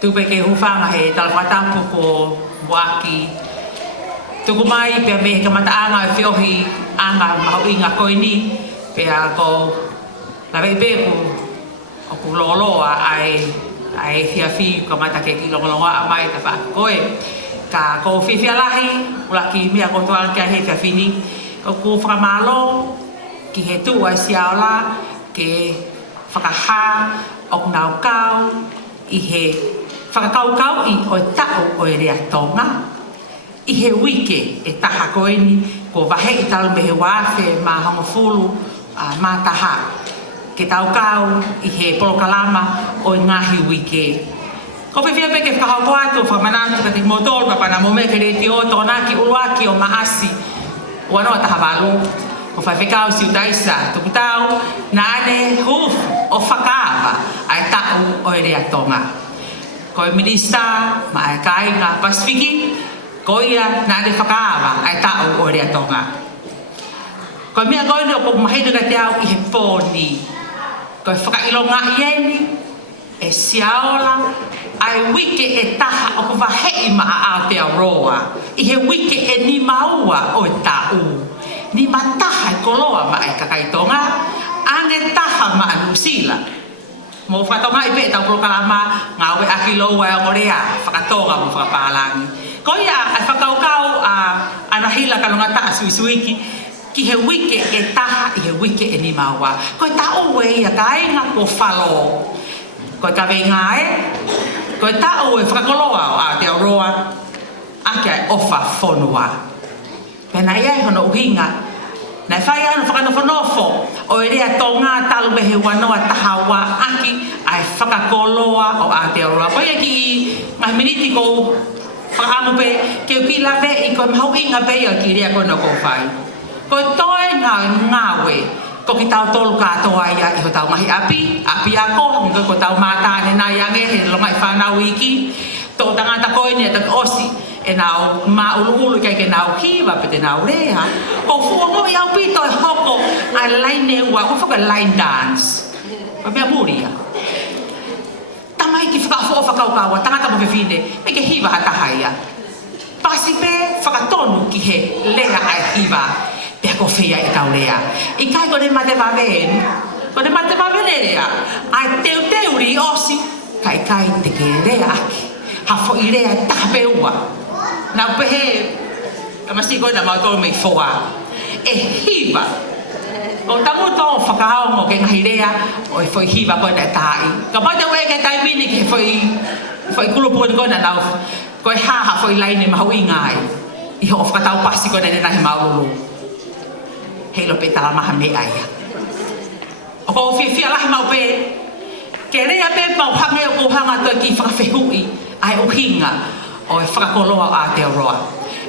tupe ke hufanga he talwhatapu ko waki. Tuku mai pia me ka mataanga e whiohi anga mahuinga koini pia ko lawe beku o ku loloa ai whiawhi ka mata ke ki longolonga a mai ta wha koe. Ka ko whiwhia lahi ulaki mea ko tuala kia he whiawhini o ku whakamalo ki he tua siaola ke whakaha o nau kau i he whakakaukau i o tau o e rea tonga. I he Uike e taha koeni ko wahe i talu me he wawhe ma hongofulu ma taha. Ke tau kau i he polokalama o i ngahi Uike. Ko whiwhia pe ke whakahauko atu whamanatu ka te motor ka pana mome ke reti o tōna ki uruaki o maasi. Wanoa taha walo. Ko whaiwhekau si utaisa tuku tau na ane huf o Fakaava ai tau o e rea tonga. Ko e minista ma e kai ngā Pasifiki ko ia na de Fakaava ai tau o rea tonga. Ko mea koe o ko mahinu ka te au i he pōni. Ko e whakailonga ieni e siaola ai Uike e taha o ko wahei ma a Aotearoa. I he Uike e ni maua o e tau. Ni mataha e koloa ma e kakaitonga. Ange taha ma a Nusila. Mo Fakatonga i pe tau polokalama ngā ue aki loa e o Korea. Fakatonga mo whakapalangi. Ko ia ai whakaukau ana hila ka longa taa suisuiki ki he Uike e taha i he Uike e ni maua. Ko i tau e ia ka inga ko whalo. Ko i ka venga e. Ko i tau e Fakakoloa o Aotearoa. Ake ai ofa Fonua. Pena ia i hono uhinga. Nai whai anu whakanofo o e rea tonga talu me he wanoa taha wa aki ai Fakakoloa o Aotearoa. Ko ia ki i mai miniti ko whakamu pe ke uki lawe i koe mahau inga pe o ki rea koe no ko whai. Koe toe ngāwe ko ki tau tolu katoa ia i ho tau mahi api ako, ko tau mātāne nā iange he longa i whanau iki. Tō tangata koe ni atak osi e nau maulu kai ke nau hiwa pe te nau rea. Ko fuongo i au pito e hoko ai laine ua, ko whaka line dance. Ko mea muria. Tamai ki whakafo o whakaukaua, tangata mo whiwhine, me ke hiwa hataha ia. Pasi pe whakatonu ki he lea ai hiwa, pia ko whea i tau rea. I kai kone mate wawen, kone mate wawen e rea, ai teu teuri osi, kai te ke rea aki. Hafo i rea taha pe ua. Nau pehe, kamasi koe na mautoro mei foa. E hiwa. O tamu tō whakahao mo ke ngahi rea, o i whoi hiwa koe na tai. Ka pate ue ke tai mini ke whoi kulupu koe na nau. Koe haha whoi laine mahu i ngai. I ho whakatau pasi koe na ne nahi maururu. Heilo pe tala maha me aia. O ko whiwhia lahi mau pe. Ke rea pe mau hange o kuhanga toi ki whakawhehui. Ai uhinga o e Fakakoloa o Aotearoa.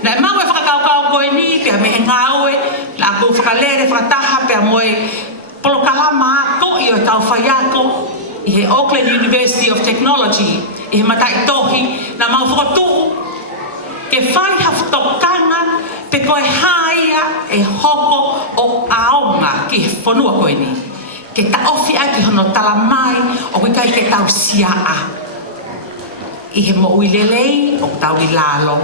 Nai mau e whakakaukau koe ni, pia me he ngāue, la ku whakalere, whakataha, pia moe polokalama ako i o tau whai ako, i he Auckland University of Technology, i he matai tohi, na mau whakatu, ke whai haftokanga, pe koe haia e hoko o aonga ki he Fonua koe ni. Ke ta ofi ai ki hono talamai, o kui kai ke tau siaa. I he mo uilelei o tau i lalo.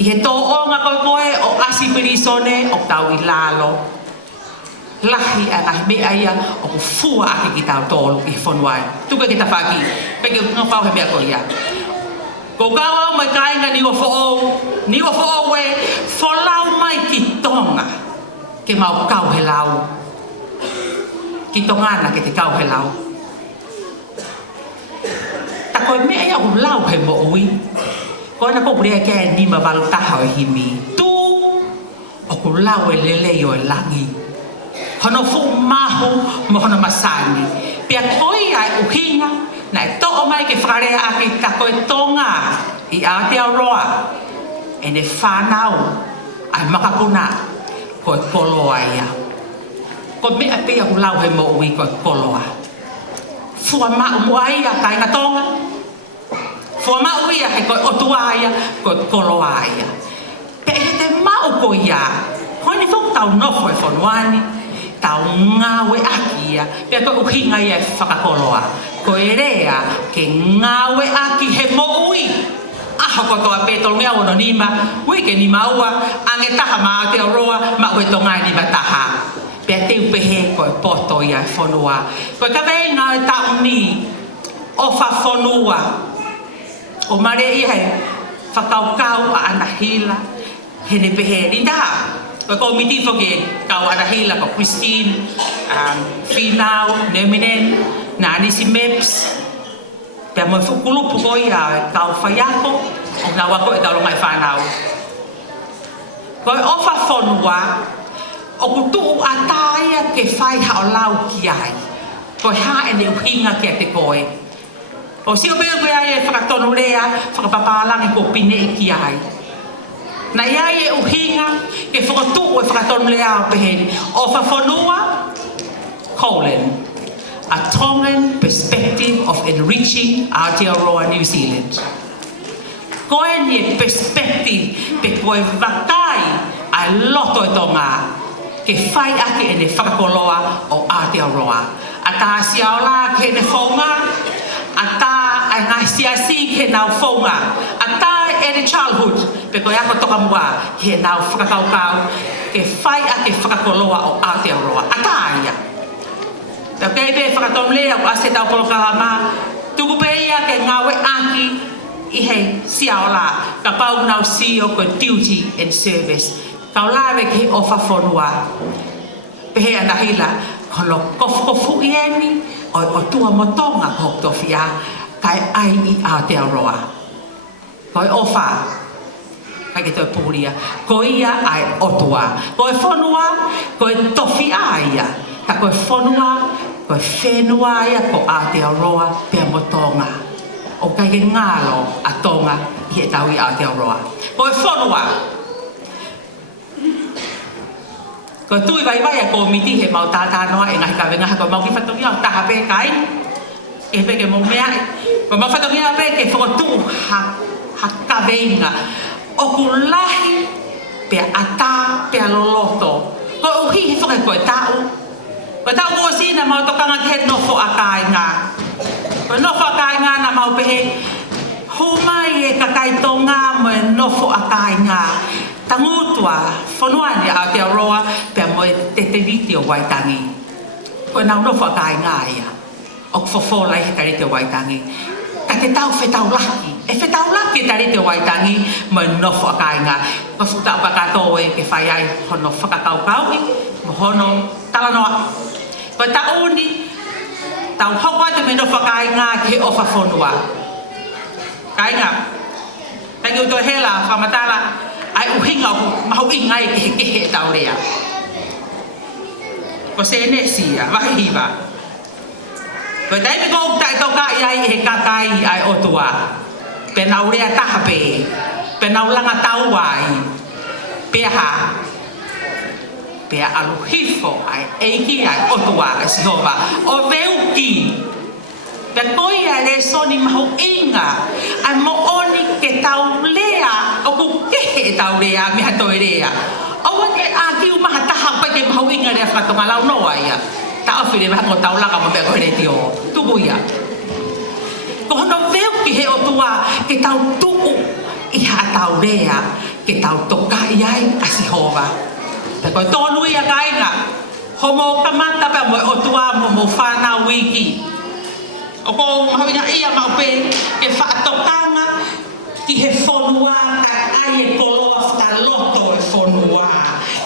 I he tō onga koe o asi pirisone o tau i lalo. Lahi a ngahi mea ia o ku fua ake ki tau tōlu i he Fonuai. Tuka ki ta whaki, peke ngā whau he mea koe ia. Ko kawa mai kainga ni wa fo'o we, folau mai ki tonga. Ke mau kau he lau. Ki tongana ke te kau he lau. Koe mea ia u lau he mo ui. Koe na koprea kia ni ma walu taha o himi. Tu o ku lau e lelei o e langi. Hono fu mahu mo hono masani. Pia koe ai uhinga na e to'o mai ke whakarea aki ka koe tonga i Aotearoa. E ne whanau ai makapuna koe koloa ia. Koe mea pia u lau he mo ui koe koloa. Fua mau mua ia kai ngā tonga. Fua mau ia he koe otua ia, koe koloa ia. Pe he te mau ko ia. Koe ni whuk tau nofo e whanuani. tau ngawe aki ia pia ko uhinga ia Fakakoloa ko erea ke ngawe aki he moui aho ko toa petol ngea ono nima Uike ni maua ange taha ma Aotearoa ma Katoangai ni bataha pia te upehe ko poto ia Fonua ko ka venga ta uni ofa Fonua o mare ia he whakaukau a anahila he ne pehe rinda ko komiti foge kau anahila ko Christine Finau Neminen nani si Meps pia mo fukulupu ko ia kau whaiako o na wako e taulongai whanau ko e ofa Fonua o kutu ataia ke whai hao lau ki ai ko ha e ne uhinga ki a te koe o si o bea bea e whakatono rea whakapapalangi ko pine ki ai na ia e uhinga ke whakatu e whakatono rea o peheni o Fonua colon a Tongan perspective of enriching Aotearoa New Zealand koe ni perspective pe koe wakai a loto e tonga ke whai ake e ne Fakakoloa o Aotearoa a ta siaola ke ne whaunga a ta a ngai siasi ke nau whaunga a ta e ne childhood pe koe ako toka mua ke nau whakakaukau ke whai ake Fakakoloa o Aotearoa a ta ia ta kei pe whakatonu lea o ase tau polokahama tuku pe ia ke ngawe aki i he siaola ka pau nau sio ko duty and service kau lawe ke ofa Fonua pehe anahila kono kofu ieni o tua motonga ko tofia kai ai i Aotearoa ko ofa kai ke toi puria ko ia ai otua ko Fonua ko tofia ia ka ko Fonua ko whenua ia ko Aotearoa pe motonga o kai ke ngalo a tonga i e tau i Aotearoa ko Fonua ko tui vai vai a komiti he mau tata noa e ngai ka venga ko mau ki fatongi o taha pe kai e pe ke mo mea ko mau fatongi a pe ke fotu ha ka venga o kulahi pe ata pe loloto ko uhi he foka ko tau ko tau ko sina mau tokanga ke no fo akai nga ko no fo akai nga na mau pe humai e ka kai tonga mo no fo akai nga tangutua Fonua ni Aotearoa pe mo te viti o waitangi ko na no fa kai ngaia o fofo lai he tari te waitangi ka te tau fetau laki tari te waitangi mo no fa kai nga ko futa pa ka to e ke fai ai hono whakakaukau mo hono talanoa ko tauni tau hokwa te me no fa kai nga ke o fa Fonua kai nga tangi uto hela whamatala ai uhinga mau ingai ke tau rea ko se nesia vahiva ko dai me ko tai to ka ai he kakai ai otua pe nau rea tahape pe nau langa tau ai pe ha pe aluhifo ai eiki ai otua ai sihova o veuki pe koi ai le soni mau inga ai mo oni ke tau lea o ku ke tau lea mi hato rea o wa ke a ki uma taha pa ke mau inga le Fakatonga lau no ai ta ofire ba ko tau la ka mo pe ko le tio tu buia ko no veo ki he o tua ke tau tu i ha tau lea ke tau toka ai asihova ta ko tonu ia kainga homo kamata pa mo o tua mo fana wiki o ko mahawina ia mau pe ke Fakatokanga ki he Fonua ka ai e koloa whakaloto e Fonua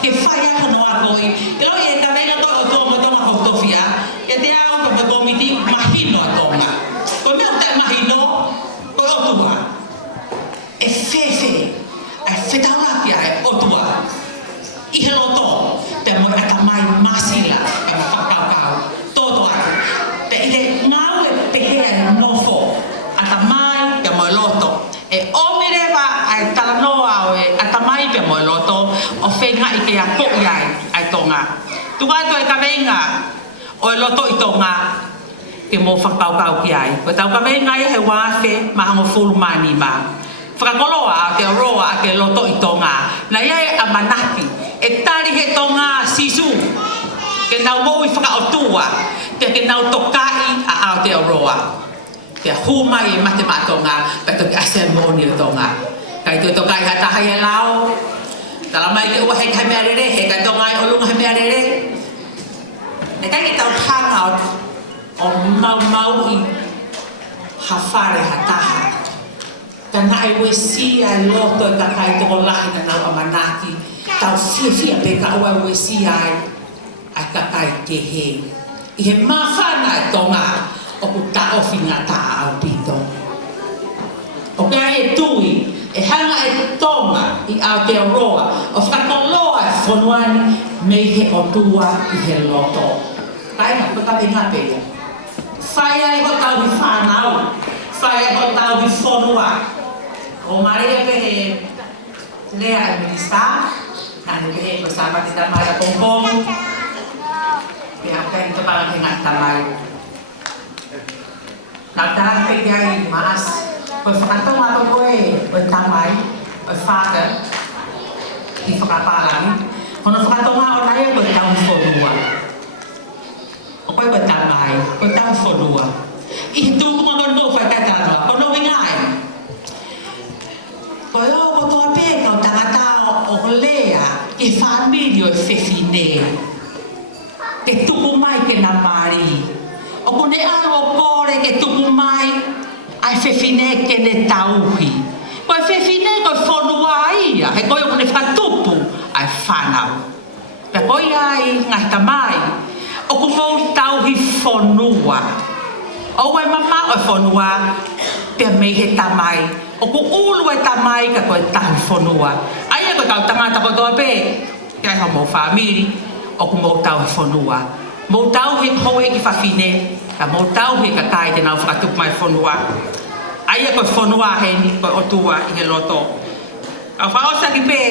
ke whai ako no akoi ke lo e ka venga ko o tō matonga hoktofia ke te au ka komiti mahino a tonga ko mea te mahino ko o tua e fefe ai whetaulaki ai o tua i he loto te mo atamai masila e mo whakaukau toto aku te i te ngau e pehea nofo atamai pe mo loto e omireva ai talanoa o e atamai pe mo loto o whenga i ke a ko'i ai tonga tuka to e ka venga o e loto i tonga ke mo whakaukau ki ai ko tau ka venga i he wafe mahango fulmani ma Fakakoloa Aotearoa a ke loto i tonga na ia e amanaki e tari he tonga sisu ke nau mo I whakaotua, te ke nau tokai a Aotearoa. Te humai e mate matonga, pe toki ase moni o tonga. Kai tu tokai hata hai lao, tala mai ke ua he kai mea rere, he kai tongai o lunga he mea rere. E kai ke tau tanga o mau I hawhare hataha. Tana e wesi ai loto e kakai toko lahi na nau amanaki. Tau fia pe ka ua wesi ai kakai ke he. I he mawhana e tonga o ku ta ofinga ta au pito. O kai e tui, e hanga e tonga I Aotearoa, o Fakakoloa e Fonuani, mei he o tua I he loto. Kai na, kota pe ngā pēia. Whai ai ho tau I whanau, whai ai ho tau I Fonua. O Maria pe he lea e minista, nani pe he ko sabati tamai a pongpong. Pea kai to pala he ngā tamai. Nā tāra pe iai maas, o Fakatonga to koe, o tamai, o whāta, I whakapalangi. Kono Fakatonga o nai o tau Fonua. O koe o tamai, o tau Fonua. I he tūku mga kono whai Katoangai, kono wingai. Koe o kotoa pēka o tangata o lea, I whāmiri o whewhine. Ke tuku mai ke nā mari. O kone alo o kore ke tuku mai, ai whewhine ke ne tauhi. Koe whewhine koe Fonua ia, he koe o kone whatupu, ai whanau. Pe koe ai ngai tamai, o kumou tauhi Fonua. O wai mama o Fonua, pe mei he tamai. O ku ulu e tamai ka koe tahu Fonua. Aia koe kau tangata kotoa pe, kai hau mou whamiri, o ku mou tau Fonua. Mou tau he hoe ki whawhine, ka mou tau he ka kai te nau whakatupu mai Fonua. Aia koe Fonua he ni koe otua I he loto. Kau whaosa ki pe,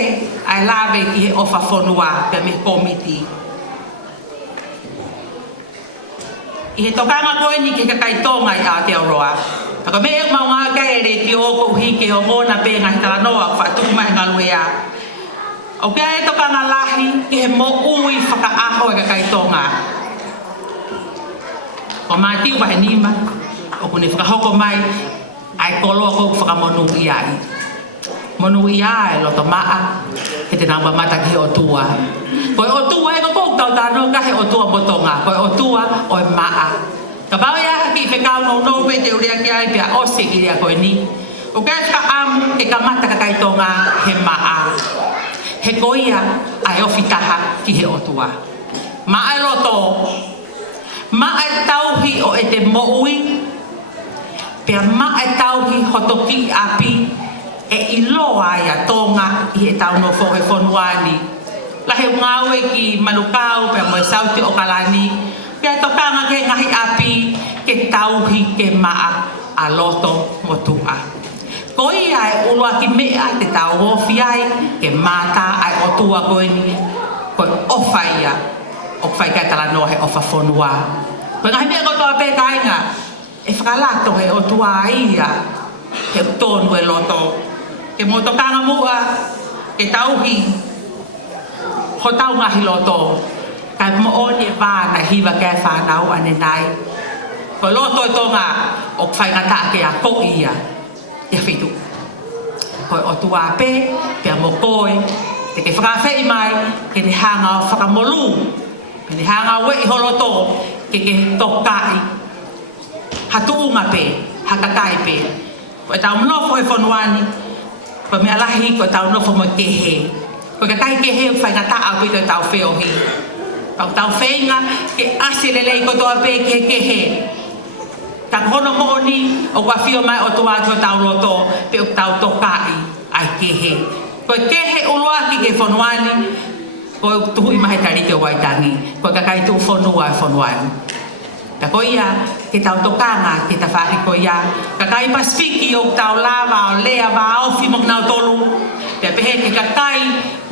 ai lawe ki he ofa Fonua, pe me komiti. I he tokanga koe ni ki ka kai tonga I Aotearoa. Taka me e maunga kai re ti o ko hike o mona pe ngai tala noa whatuku mai ngaluea. O kia e tokanga lahi ki he mo ui whakaaho e ka kai tonga. O mātiu wahe nima, o kune whakahoko mai, ai koloa kou whakamonu I ai. Monu I ai loto maa, he te namba mata ki o tua. Koe o tua e kou tau tāno ka he o tua motonga, koe o tua o e maa. Ka pao ia ki whekau no no pe te urea ki ai pia ose ki rea koe ni. O kia ka amu e ka mata ka kai tonga he maa. He koia ai ofitaha ki he o tua. Maa e loto. Maa e tauhi o e te moui. Pea maa e tauhi hotoki api. E iloa ia tonga I he tau no fo he Fonuani. La he ngau e ki manukau pea moe sauti o kalani. Pea tokanga ke ngahi api ke tauhi ke maa a loto motua. Koi ai ulua ki mea te tau hofi ai ke mata ai otua koe ni. Koe ofa ia. Ofa i kai tala no he ofa Fonua. Koe ngahi mea kotoa pe kainga. E whakalato he otua ia. Ke tonu e loto. Ke motokanga mua. Ke tauhi. Ho tau ngahi loto. Kai mooni e vāna hiwa kai whanau ane nai. Ko loto e tonga o whaingata ke a ko ia. Ia whitu. Koe o tua pe, pia mo koe, te ke whakawhei mai, ke ne hanga o whakamolu. Ke ne hanga o i holoto, ke tokai. Hatuunga pe, hakakai pe. Koe tau mnofo he Fonuani, koe mea lahi, koe tau nofo mo kehe. Koe kakai kehe whaingata au pito tau whiohi. Tau whainga, ke asilelei kotoa pe kehe. Ta kono mooni o kwa fio mai o tua jo tau loto pe o tau tokai ai kehe. Koe kehe ulua ki ke Fonuani, koe tuhui mahe tarite o waitangi, koe kakai tu Fonua e Fonuani. Ta koe ia, ke tau tokanga, ke ta whahi koe ia, kakai pasifiki o tau lava o lea wa ofi mok nau tolu, te pehe ke kakai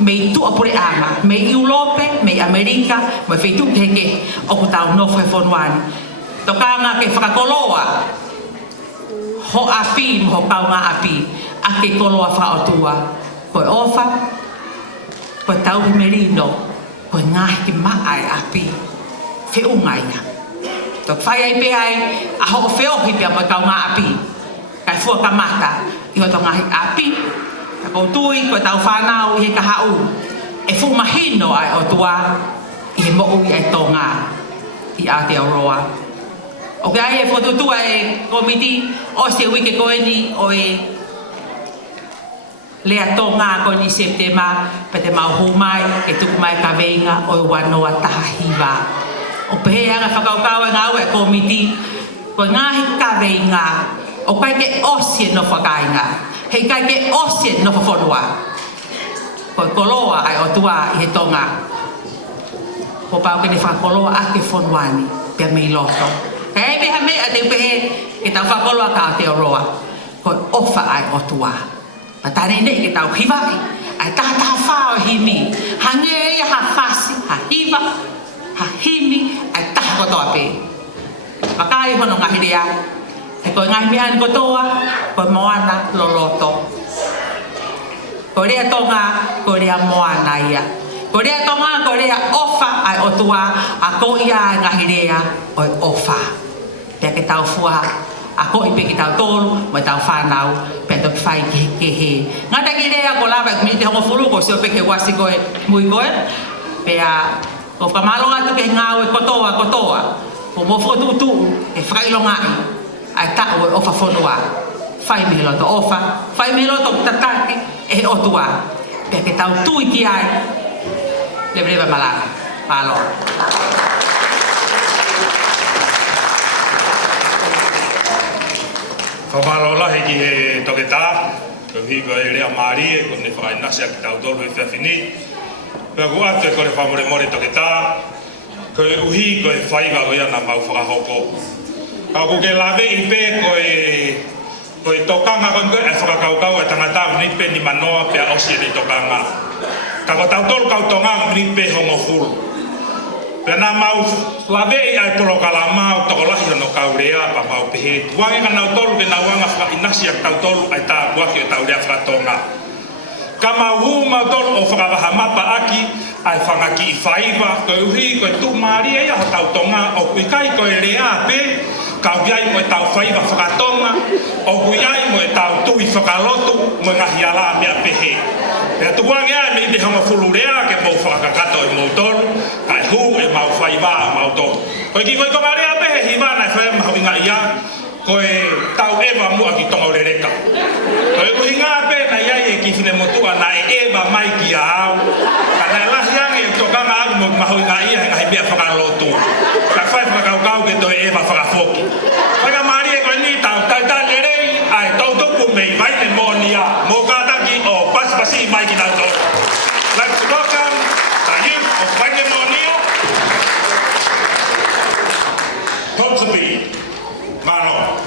mei tu apure ama, mei Iulope, mei Amerika, mei feitu keke o ku tau nofo e Fonuani. Tokanga ke Fakakoloa. Ho api mo kaunga api. Ake koloa whaotua. Koe ofa. Koe tauhi merino. Koe ngahi ki maai api. whiungai na. Tō whai ai pe ai, a hoko whiohi pia mo kau ngā api. Kai fua kamata, i hoto ngahi api. Ka koutui, koe tau whanau i he kahau. E fu mahino ai o tua, i he mo'u i ai tō ngā, i Aotearoa. O ke ai e whotutua e komiti, o se Uike koeni, o e lea tō ngā koeni Sepitema, pa te mauhu mai, ke tuku mai ka veinga, o e wanoa taha hiwa. O pehe anga whakaukawa ngā ue komiti, ko ngāhi ka veinga, o kai ke osie no whakainga, hei kai ke osie no Fonua. Ko koloa ai o tua i he tonga. Ko pau ke ne Fakakoloa a ke Fonuani, pia mei loto. Kai meha mea te pehe, ke tau Fakakoloa ka Aotearoa, ko ofa ai o tua. Pa tane nei ke tau hiwai, ai taha whao himi, hange ia ha fasi, ha hiwa, ha himi, ai taha kotoa pe. Pakai hono ngahirea, e koe ngai mea ni kotoa, koe moana loloto. Ko rea tonga, ko rea moana ia. Ko rea tonga, ko rea ofa ai o tua, a ko ia ngahirea o ofa. Pea ke tau fua, a ko i pe ki tau tolu, mo i tau whanau, pea toki whai ke he. Ngata ki rea ko lava, mi te hongo furu, ko sio pe ke wasi koe mui koe. Pea, ko whamalo atu ke ngau e kotoa. Ko mo fotu, e whakailongai, ai tau e ofa Fonua. Whai mihi loto ofa, whai mihi loto tataki, e o tua. Pea ke tau tui ki ai, lebreva malanga, palo. Whamalo lahi ki he toke tā, ko hiko e rea maari, ko ne whakainasi a ki tau tolu e whiawhini. Pea ku atu e kore whamore more toke tā, ko e uhi ko e whaiva ko ia na mau whakahoko. Ka ku ke lawe i pe ko e tokanga ko e whakakaukau e tangata ni pe ni manoa pea osi e ni tokanga. Ka ko tau tolu kau tonga ni pe hongo furu. Pea nā mau lawe i ai porokala mau toko lahi no kaurea pa mau pehe. Tuangi ka nau tolu ke nau anga whakainasi a tau tolu ai tā buaki o tau rea Fakatonga. Ka mau hu mau tolu o whakawaha mapa aki ai whangaki i whaiva. Ko e uhi ko e tu maari e aho tau tonga o kuikai ko e rea pe. Kau iai mo e tau whaiva Fakatonga, o iai mo e tau tui whakalotu, mo ngahi ala mea pehe. Pea tukuangi ai me i te honga fulurea ke mau whakakato e mau toru, kai hu e mau whaiva a mau toru. Koe ki koe tonga rea pehe hiwa nai whaia mahawinga ia, koe tau ewa mua ki tonga urereka. Koe kuhi ngā pe na iai e ki whine motua na e ewa mai ki a au, ka nai lahiange e tokanga au mo mahawinga ia he ngahi mea whakalotu. Ka whai whakaukau ke toi ewa whakafoki. Whaka maari e koe ni tau tauta lerei ai tau tupu mei vai me monia mo kātaki o pasipasi mai ki tau tau. Let's welcome the youth of Monia. Come to be. Mano.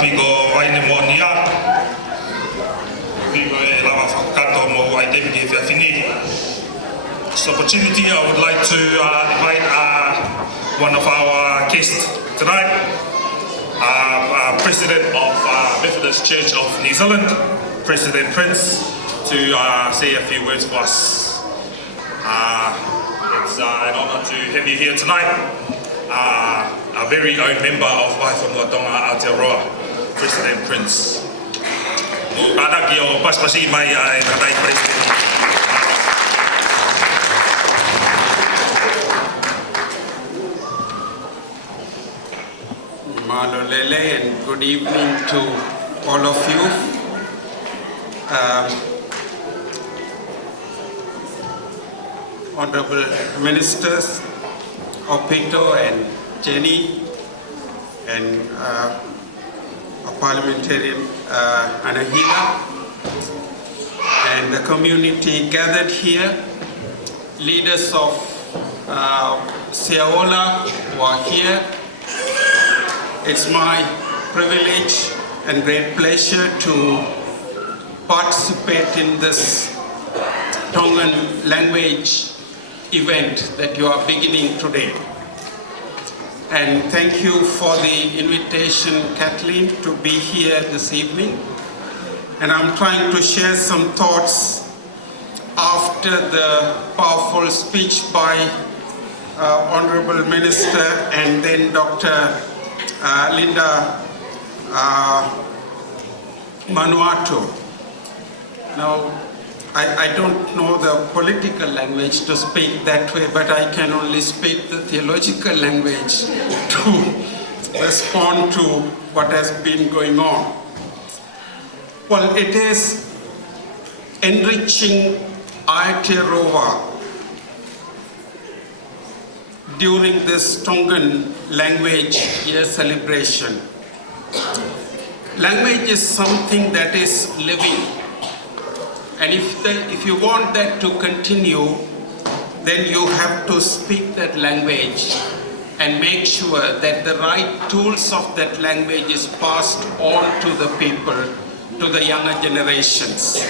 api ko waine mo nia. We will lava Fakato mo wai David Fiafini. This opportunity, I would like to invite one of our guests tonight, President of Methodist Church of New Zealand, President Prince, to say a few words for us. It's an honour to have you here tonight. Our very own member of Fonua Aotearoa, President Prince. Adaki o paspasi mai ai tanai President. Malolele, and good evening to all of you. Honorable Ministers, Opito and Jenny, and Parliamentarian Anahida, and the community gathered here, leaders of Seaola who are here. It's my privilege and great pleasure to participate in this Tongan language event that you are beginning today. And thank you for the invitation, Kathleen, to be here this evening. And I'm trying to share some thoughts after the powerful speech by Honorable Minister and then Dr. Linda Manuato. Now, I don't know the political language to speak that way, but I can only speak the theological language to respond to what has been going on. Well, it is enriching Aotearoa during this Tongan language year celebration. Language is something that is living. And if you want that to continue, then you have to speak that language and make sure that the right tools of that language is passed on to the people, to the younger generations.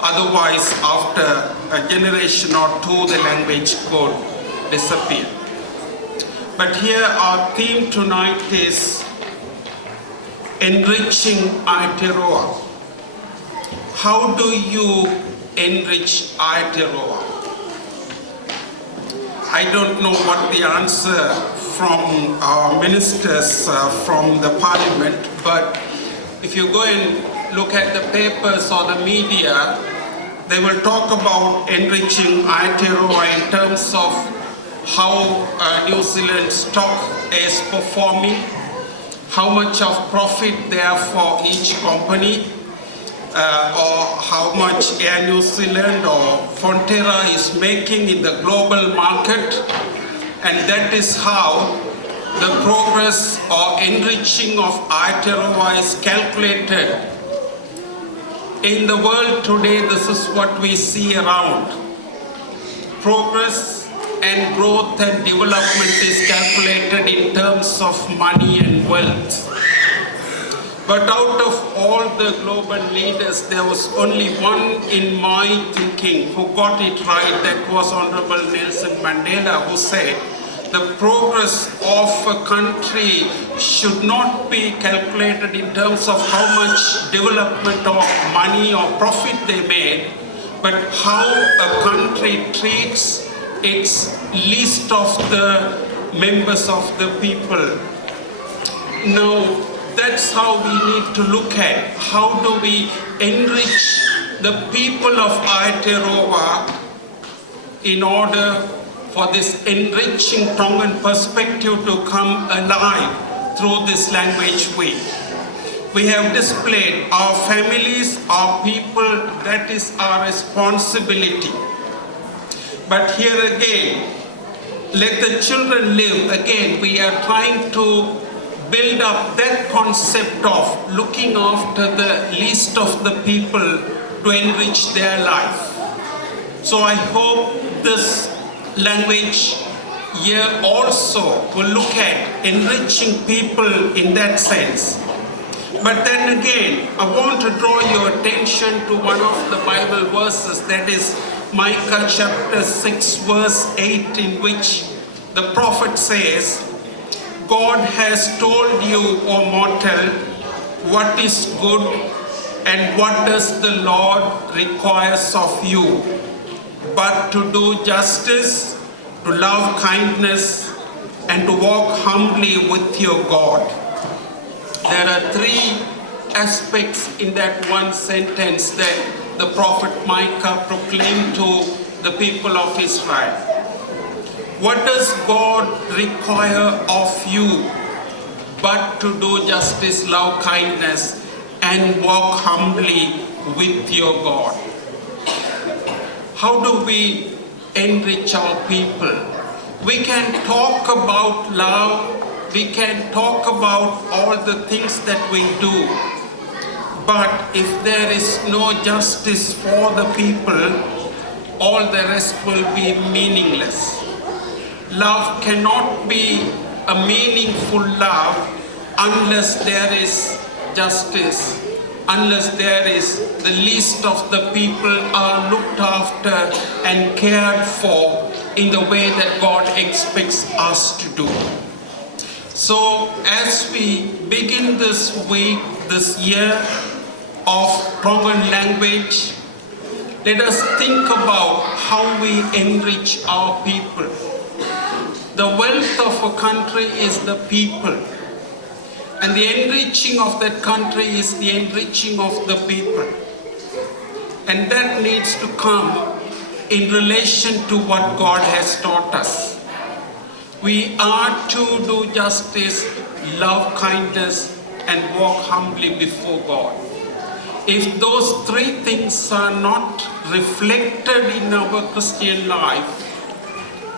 Otherwise, after a generation or two, the language could disappear. But here our theme tonight is enriching Aotearoa. How do you enrich Aotearoa? I don't know what the answer from our ministers from the parliament, but if you go and look at the papers or the media, they will talk about enriching Aotearoa in terms of how New Zealand stock is performing, how much of profit there for each company, or how much Air New Zealand or Fonterra is making in the global market, and that is how the progress or enriching of Aotearoa is calculated. In the world today, this is what we see around. Progress and growth and development is calculated in terms of money and wealth. But out of all the global leaders, there was only one in my thinking who got it right. That was Honorable Nelson Mandela, who said, the progress of a country should not be calculated in terms of how much development or money or profit they made, but how a country treats its least of the members of the people. Now, that's how we need to look at how do we enrich the people of Aotearoa in order for this enriching Tongan perspective to come alive through this language week. We have displayed our families, our people, that is our responsibility. But here again, let the children live. Again, we are trying to build up that concept of looking after the least of the people to enrich their life. So I hope this language year also will look at enriching people in that sense. But then again, I want to draw your attention to one of the Bible verses, that is Micah chapter 6 verse 8, in which the prophet says, God has told you, O mortal, what is good and what does the Lord requires of you, but to do justice, to love kindness, and to walk humbly with your God. There are three aspects in that one sentence that the prophet Micah proclaimed to the people of Israel. What does God require of you but to do justice, love kindness, and walk humbly with your God? How do we enrich our people? We can talk about love, we can talk about all the things that we do, but if there is no justice for the people, all the rest will be meaningless. Love cannot be a meaningful love unless there is justice, unless there is the least of the people are looked after and cared for in the way that God expects us to do. So as we begin this week, this year of Tongan language, let us think about how we enrich our people. The wealth of a country is the people, and the enriching of that country is the enriching of the people. And that needs to come in relation to what God has taught us. We are to do justice, love kindness, and walk humbly before God. If those three things are not reflected in our Christian life,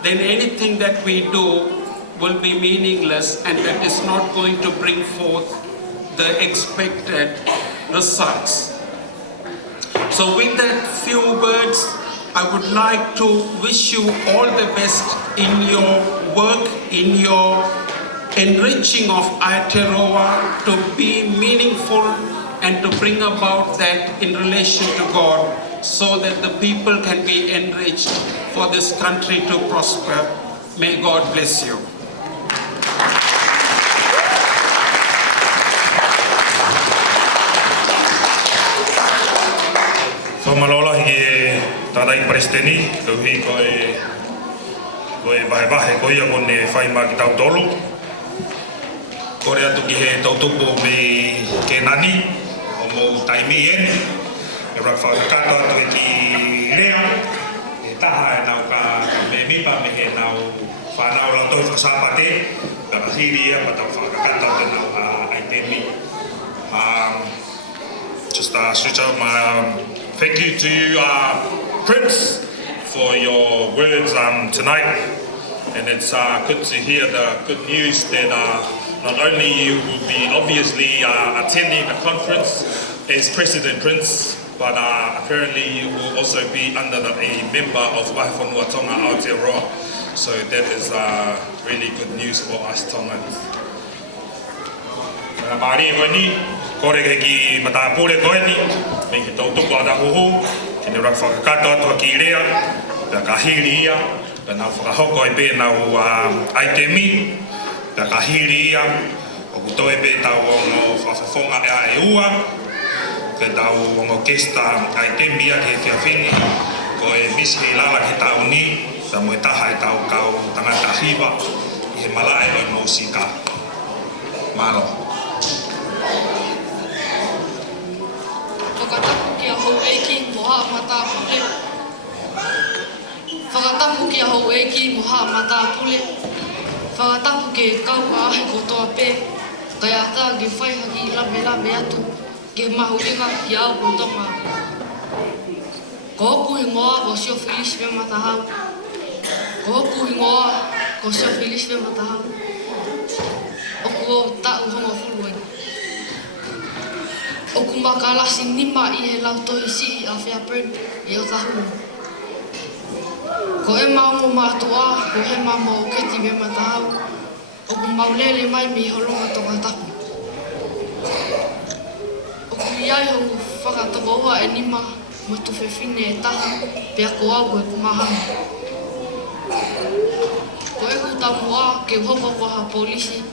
then anything that we do will be meaningless, and that is not going to bring forth the expected results. So with that few words, I would like to wish you all the best in your work, in your enriching of Aotearoa, to be meaningful and to bring about that in relation to God, so that the people can be enriched for this country to prosper. May God bless you. So malola hige tadai presteni ko hi ko e vai ko ia mone fai ma ki tau tolu ko rea tu ki he tau tupu me ke nani o mo taimi en e ra fa ka to ki rea e taha e nau ka me mipa me he nau fa nau la to fa sapate ka hiria pa tau fa ka to nau ai te mi just switch out my thank you to you, Prince, for your words tonight. And it's good to hear the good news that not only you will be obviously attending the conference as President Prince, but apparently you will also be under a member of Fonua Tonga Aotearoa. So that is really good news for us Tongans. Maari koe ni, kore ki matapure koe ni, me ki tau tuku a tahuhu, ki ne rak whakakato atua ki rea, pia ka hiri ia, pia nau whakahoko e pe nau aitemi, pia ka hiri ia, o kutoe pe tau ongo whawhawhonga e ua, ke tau ongo kesta aitemi ia ke whiawhini, ko e miski lala ki tau ni, pia moe taha e tau kau tangata hiwa, i he malae o mosika. Malo. Whakatapu ki a hou eiki mo haa mata pule. Whakatapu ki a hou eiki mo haa mata pule. Whakatapu ke kau a ahe kotoa pē. Kai ata ke whaiha ki lame atu. Ke mahu inga ki au Katoangai. Ko oku i ngoa ko sio Filis me matahau. Ko oku i ngoa ko sio Filis me matahau. Oku o tau honga fuluenga. O kumaka lasi nima I he lau tohi sihi a whea pren I o tahu. Ko e mau mo mātua, ko he mau mo keti me matahau. O kumaulele mai mi holonga tonga tapu. iai hou Fakakoloa e nima ma tu whewhine e taha pia ko au e kumahanga. Ko e ku tamua ke hoko waha polisi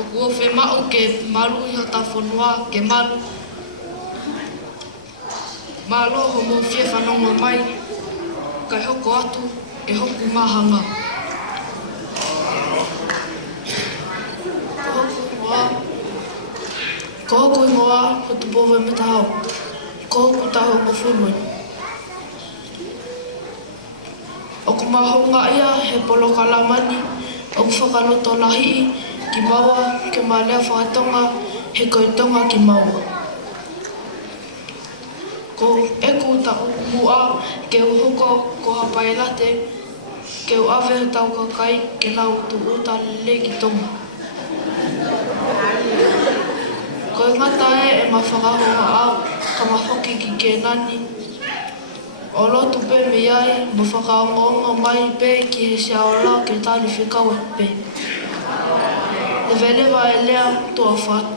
o kua whemau ke malu iho ta Fonua ke malu. Malo ho mo fie whanonga mai kai hoko atu e hoku mahanga. Ko hoku ingoa ho tu powe me tahau. Ko hoku tahu o Fonua. O ku mahonga ia he polo kalamani o ku whakaloto lahi ki maua ke malea Fakatonga he koitonga ki maua. Ko eku ta mua ke uhoko ko hapai late ke u awe tau kakai ke lau tu uta le ki tonga. Ko ngata e ma whakahoa au ka mahoki ki ke nani. O lotu pe me iai ma whakaonga mai pe ki he siaola ke tali whikawe pe. Le velewa e lea tua whatu.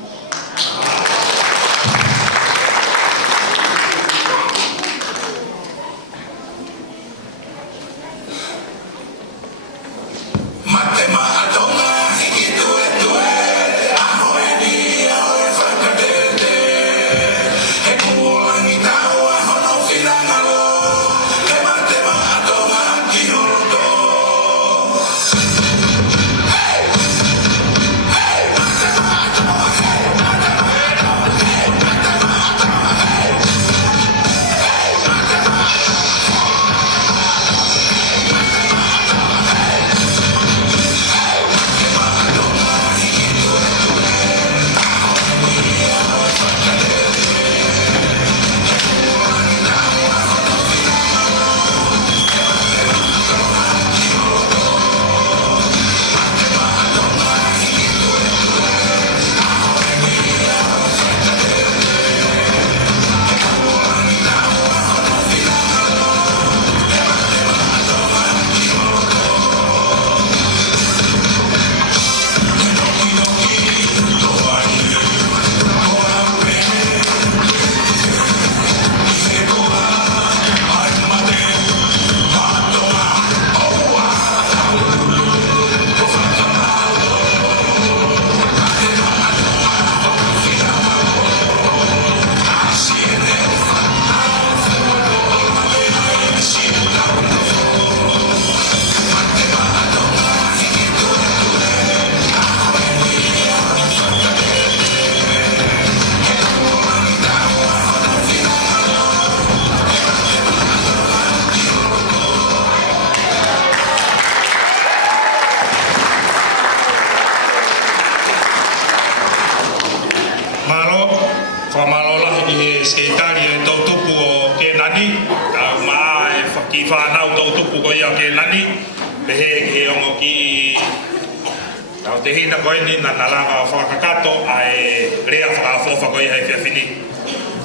Aotearoa koe ni na nalanga whakakato ai rea whakafofa koe hei whiawhini.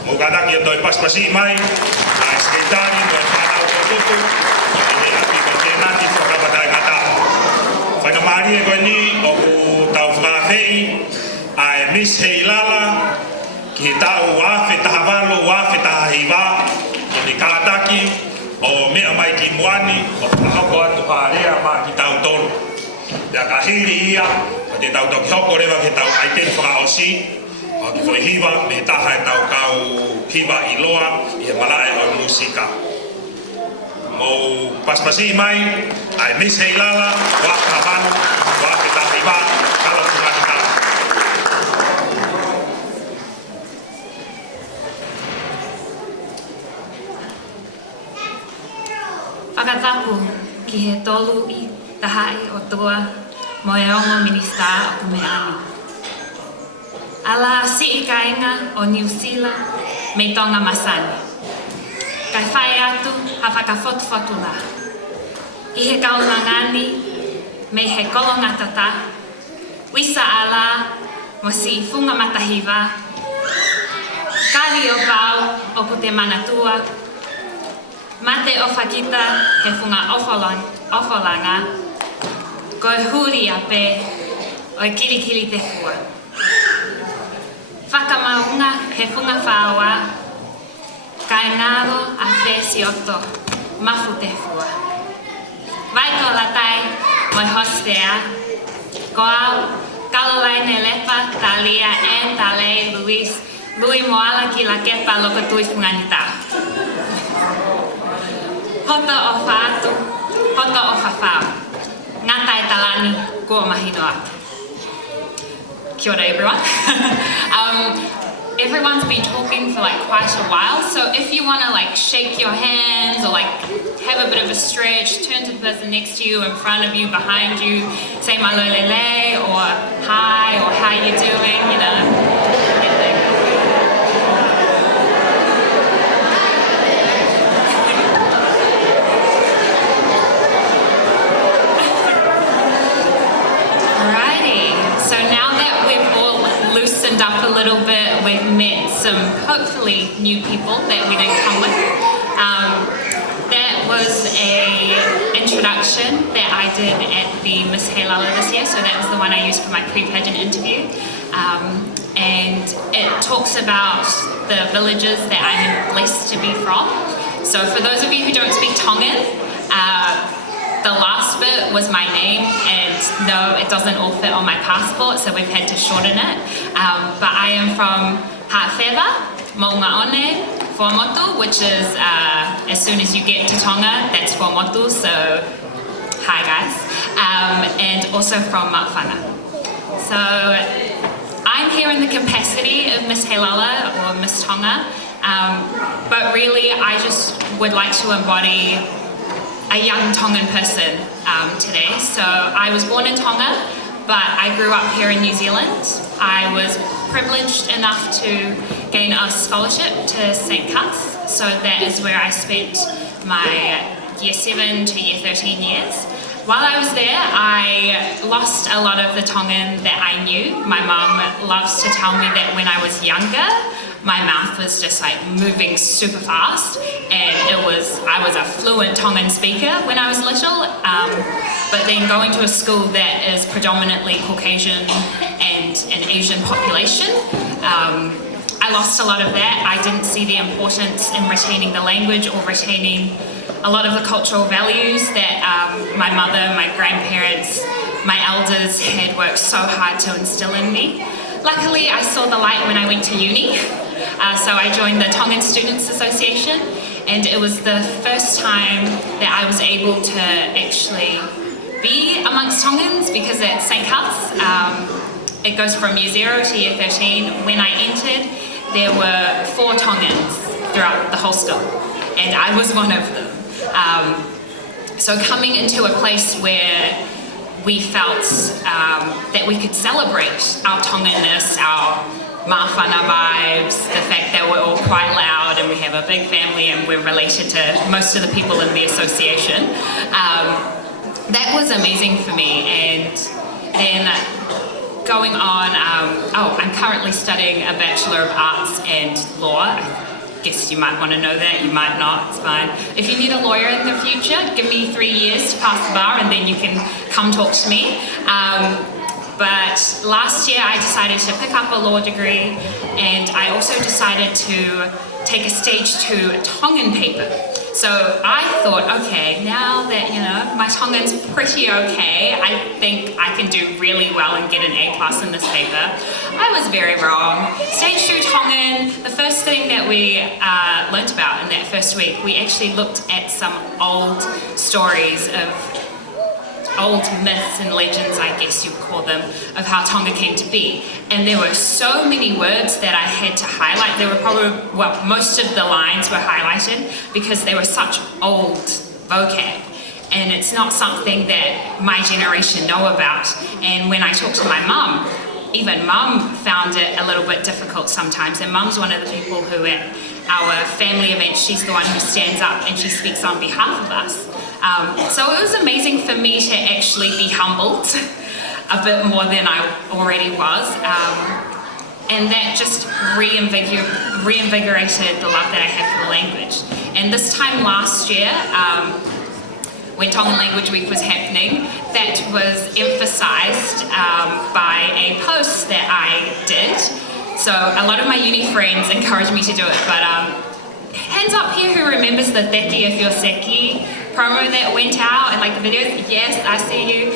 Mo kataki o toi paspasi mai, ai sketari mo e whanau koe tutu, e ati ko te nati whakapatai ngata. Whaina maari e koe ni o ku tau whakawhei, ai mis hei lala, ki he tau wafe taha walo, wafe taha hiwa, o ni kātaki, o mea mai ki muani, o whanoko atu a rea ma ki tau tolu. Ia ka hiri ia, o te tau toki hoko rewa ke tau aiteri whakaosi, o ki whoi hiwa, me taha e tau kau hiwa i loa, i he malae o musika. Mo paspasi mai, ai mis hei lala, waka manu, waka taha iwa, kala kumani kala. Whakatapu ki he tolu i tahai o toa mo e ongo minista o kumeani. Ala si i kainga o New Zealand me tonga masani. Kai whai atu ha whakafotufotu la. I he kaunangani me he kolonga tata. Wisa ala mo si i funga matahiwa. Kari o pau o ku te manatua. Mate o whakita he funga ofolanga. Ko e huri a pe o e kirikiri te fua. Whakamaunga he whunga whāua, kai ngāro a whēsi oto, mafu te fua. Vai ko latai, moi hostea, ko au, kalolaine lepa, talia, en talei, Luis, Lui moala ki la kepa loka tui whunganita. Hota o whaatu, hota o whawhau. Ngātai talani, kua mahinoa. Kia ora everyone. Everyone's been talking for like quite a while, so if you want to like shake your hands or like have a bit of a stretch, turn to the person next to you, in front of you, behind you, say malolele or hi or how you doing, you know. Up a little bit, we've met some hopefully new people that we didn't come with. That was a introduction that I did at the Miss Heilala this year, so that was the one I used for my pre-pageant interview. And it talks about the villages that I'm blessed to be from. So for those of you who don't speak Tongan, the last bit was my name, and no, it doesn't all fit on my passport, so we've had to shorten it. But I am from Ha'awhewa, Maungaone, Fuamotu, which is, as soon as you get to Tonga, that's Fuamotu, so hi guys. And also from Mawhana. So I'm here in the capacity of Miss Heilala or Miss Tonga, but really I just would like to embody a young Tongan person today. So I was born in Tonga, but I grew up here in New Zealand. I was privileged enough to gain a scholarship to St. Cuth's, so that is where I spent my year 7 to year 13 years. While I was there, I lost a lot of the Tongan that I knew. My mum loves to tell me that when I was younger, my mouth was just like moving super fast, and I was a fluent Tongan speaker when I was little, but then going to a school that is predominantly Caucasian and an Asian population, I lost a lot of that. I didn't see the importance in retaining the language or retaining a lot of the cultural values that my mother, my grandparents, my elders had worked so hard to instill in me. Luckily, I saw the light when I went to uni. So I joined the Tongan Students Association, and it was the first time that I was able to actually be amongst Tongans, because at St. Cuth's, it goes from year 0 to year 13. When I entered, there were 4 Tongans throughout the whole school, and I was one of them. So coming into a place where we felt that we could celebrate our Tonganness, our Mawhana vibes, the fact that we're all quite loud and we have a big family and we're related to most of the people in the association. That was amazing for me. And then going on, I'm currently studying a Bachelor of Arts and Law. I guess you might want to know that, you might not, it's fine. If you need a lawyer in the future, give me 3 years to pass the bar and then you can come talk to me. But last year I decided to pick up a law degree, and I also decided to take a stage 2 Tongan paper. So I thought, okay, now that, you know, my Tongan's pretty okay, I think I can do really well and get an A+ in this paper. I was very wrong. Stage 2 Tongan, the first thing that we learnt about in that first week, we actually looked at some old stories of old myths and legends, I guess you'd call them, of how Tonga came to be. And there were so many words that I had to highlight. There were probably, well, most of the lines were highlighted because they were such old vocab. And it's not something that my generation know about. And when I talked to my mum, even mum found it a little bit difficult sometimes. And mum's one of the people who at our family events, she's the one who stands up and she speaks on behalf of us. So it was amazing for me to actually be humbled a bit more than I already was. And that just reinvigorated the love that I had for the language. And this time last year, when Tongan Language Week was happening, that was emphasised by a post that I did So a lot of my uni friends encouraged me to do it, but hands up here who remembers the Teki if you're Seki promo that went out and like the videos? Yes, I see you.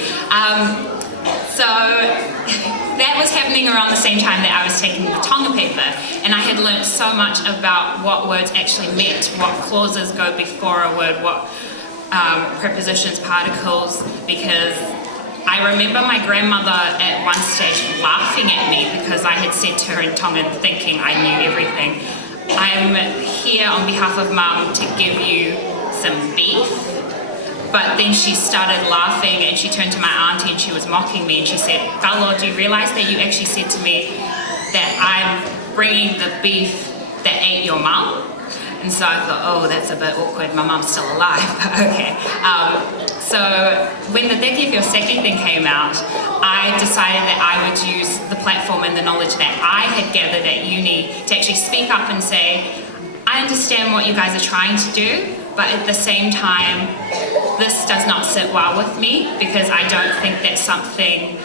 So that was happening around the same time that I was taking the Tonga paper, and I had learnt so much about what words actually meant, what clauses go before a word, what prepositions, particles, because I remember my grandmother at one stage laughing at me because I had said to her in Tongan thinking I knew everything, I'm here on behalf of Mum to give you some beef. But then she started laughing and she turned to my auntie and she was mocking me and she said, Kalo, do you realise that you actually said to me that I'm bringing the beef that ate your mum? And so I thought, oh, that's a bit awkward, my mum's still alive, but okay. So when the Teki if you're Seki thing came out, I decided that I would use the platform and the knowledge that I had gathered at uni to actually speak up and say, I understand what you guys are trying to do, but at the same time, this does not sit well with me because I don't think that's something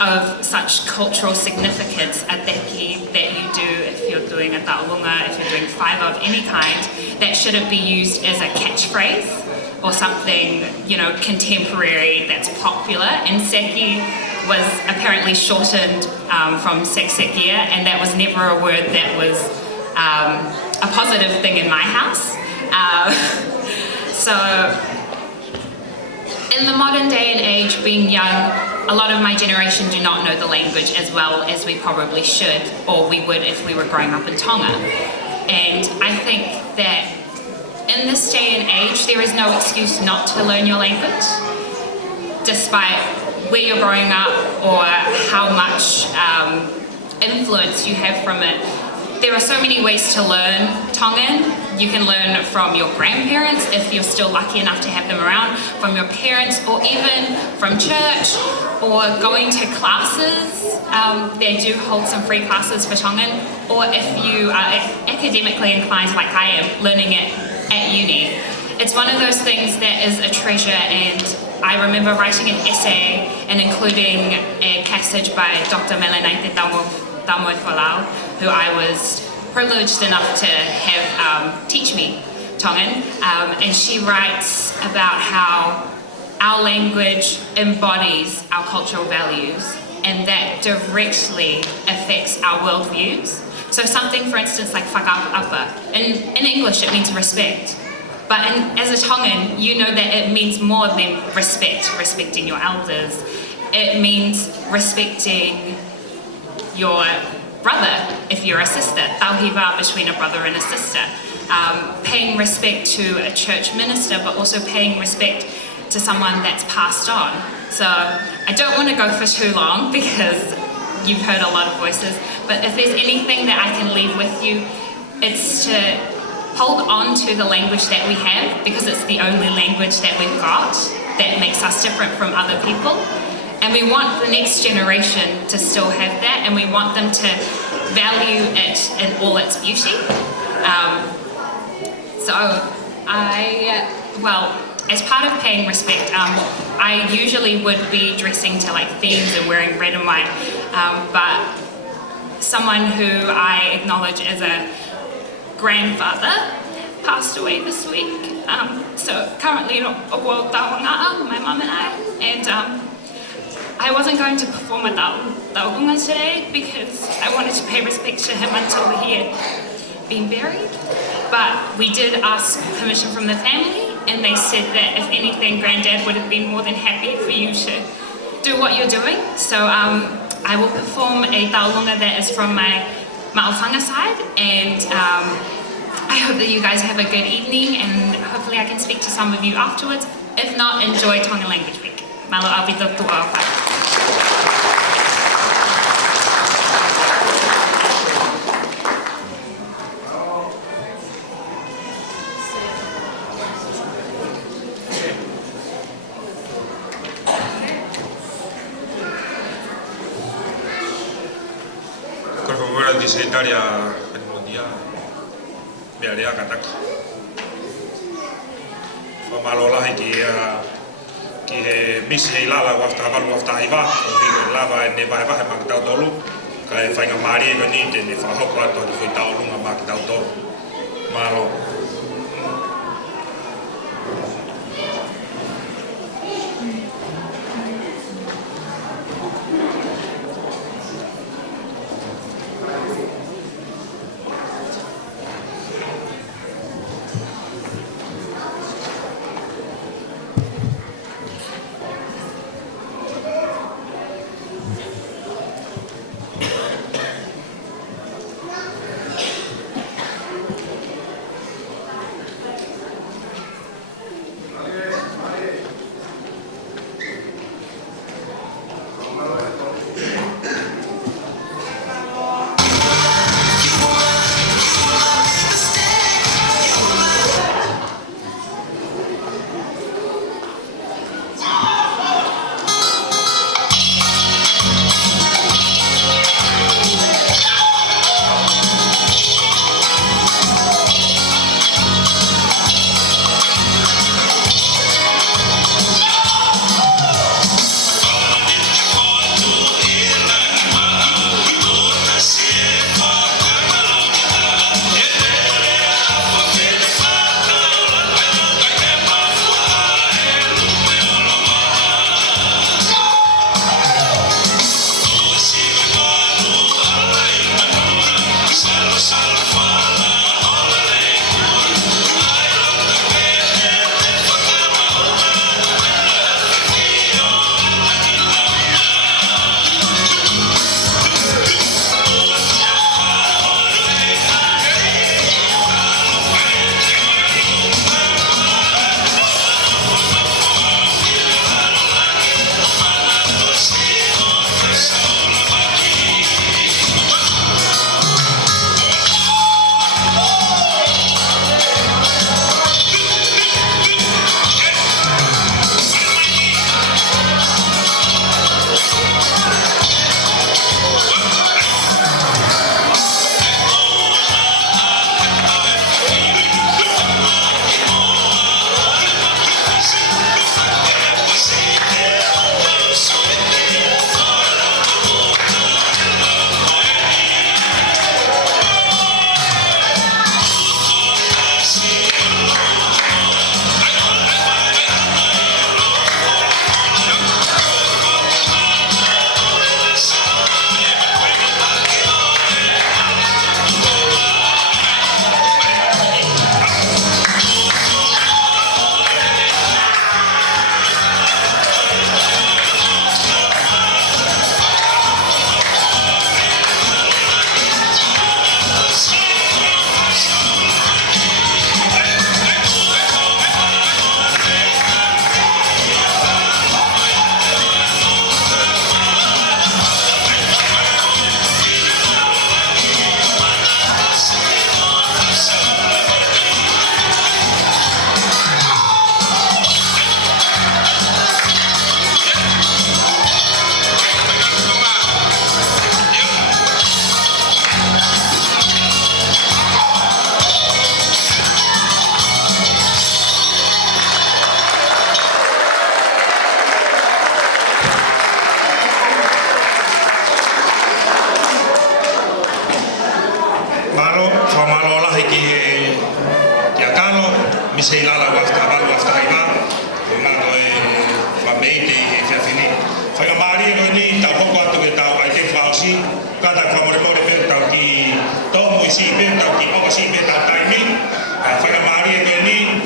of such cultural significance, a teki that you do if you're doing a taurunga, if you're doing whaiva of any kind, that shouldn't be used as a catchphrase or something, you know, contemporary that's popular. And seki was apparently shortened from seksekia, and that was never a word that was a positive thing in my house. So in the modern day and age, being young, a lot of my generation do not know the language as well as we probably should, or we would if we were growing up in Tonga. And I think that in this day and age, there is no excuse not to learn your language, despite where you're growing up or how much influence you have from it. There are so many ways to learn Tongan. You can learn from your grandparents if you're still lucky enough to have them around, from your parents, or even from church, or going to classes. They do hold some free classes for Tongan, or if you are academically inclined like I am, learning it at uni. It's one of those things that is a treasure, and I remember writing an essay and including a passage by Dr. Melanaite Tamoifalau, who I was privileged enough to have teach me Tongan, and she writes about how our language embodies our cultural values and that directly affects our worldviews. So something, for instance, like Fakaava, in English it means respect, but as a Tongan, you know that it means more than respect, respecting your elders. It means respecting your brother if you're a sister, tauhiwa between a brother and a sister, paying respect to a church minister, but also paying respect to someone that's passed on. So I don't want to go for too long because you've heard a lot of voices, but if there's anything that I can leave with you, it's to hold on to the language that we have, because it's the only language that we've got that makes us different from other people. And we want the next generation to still have that, and we want them to value it in all its beauty. As part of paying respect, I usually would be dressing to like themes and wearing red and white, but someone who I acknowledge as a grandfather passed away this week. So currently in Aotearoa, my mum and I, I wasn't going to perform a taurunga today because I wanted to pay respect to him until he had been buried. But we did ask permission from the family, and they said that if anything, Granddad would have been more than happy for you to do what you're doing. So I will perform a taurunga that is from my Maofanga side, and I hope that you guys have a good evening, and hopefully I can speak to some of you afterwards. If not, enjoy Tonga Language Week. Malo abito tuwa. Di secretaria mundial me area kataki famalola ki he misi lala wafta valu wafta iva ki lava ne vai vai magda dolu kai whainga maari e koni tēne whakahoko ato te whi taurunga mā ki tautoro. Mālo.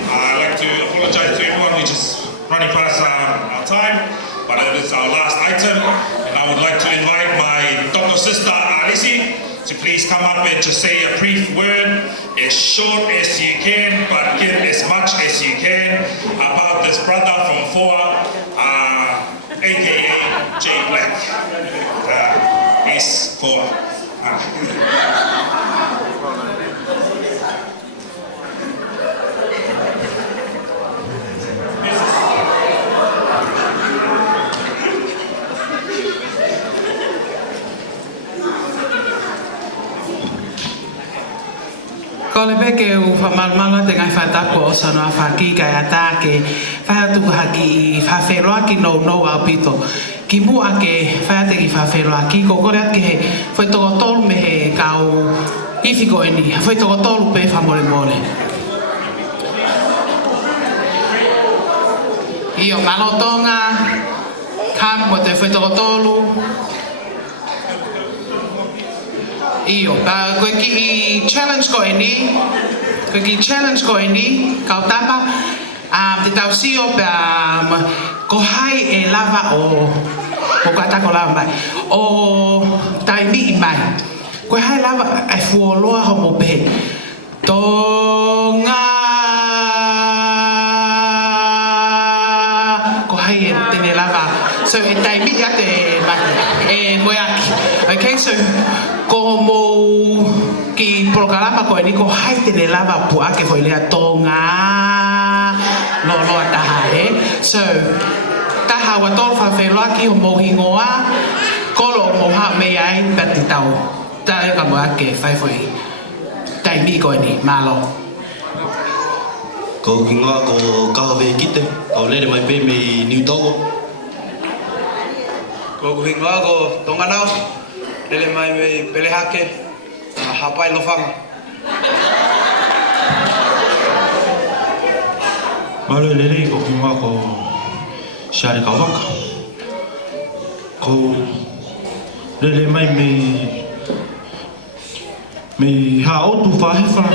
I'd like to apologize to everyone. We're just running past our time, but it is our last item, and I would like to invite my Tonto sister Alisi to please come up and just say a brief word, as short as you can, but give as much as you can about this brother from Fonua, aka J Black. He's Fonua. Ko le peke u whamalmanga te ngai whatako o sanoa whaki kai ata ke whahatu haki i whawheroa ki no au pito. ki mua ke whaate ki whawheroa ki ko kore ake he whai toko tolu me he kau ifiko e ni whai toko tolu pe whamore more Io Katoangai kam mo te whai toko tolu Io koe ki challenge ko e ni koe ki challenge ko e ni kau tama te tau sio pe ko hai e lava o katako lava mai o taimi mai ko hai lava e fuoloa ho mo pe tonga ko hai e tene lava so e taimi ya te mai e moeaki okay so ko mo ki programa ko ni ko hai tene lava pu ake foi lea tonga no taha so taha wa tol fa wheroa ki ho mohi ngoa kolo moha me ai pati tau ta e ka moa ke whai foi taimi ko ni malo ko ki ngoa ko kahawe kite au lere mai pe me New Togo ko ki ngoa ko tonga nao lere mai me pele hake hapai no whanga Malo lele ko ki ngoa ko Shari kawaka ko lele mai me ha otu whahewa